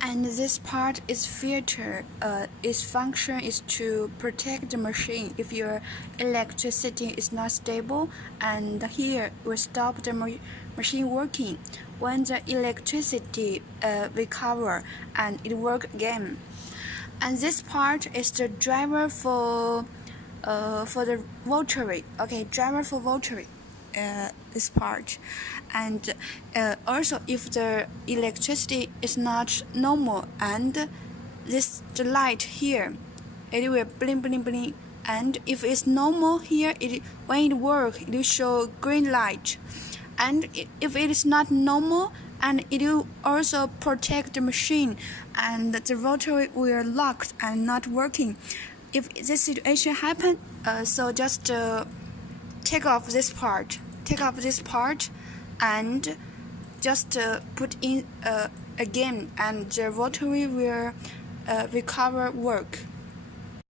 And this part is filter. Its function is to protect the machine if your electricity is not stable, and here will stop the machine working. When the electricity recover and it work again. And this part is the driver for the rotary. Okay, driver for rotary. This part, and also if the electricity is not normal and the light here, it will blink blink blink, and if it's normal here, when it works it will show green light, and if it is not normal, and it will also protect the machine, and the rotary will lock and not working. If this situation happen, so just take off this part, and just put in again, and the rotary will recover work.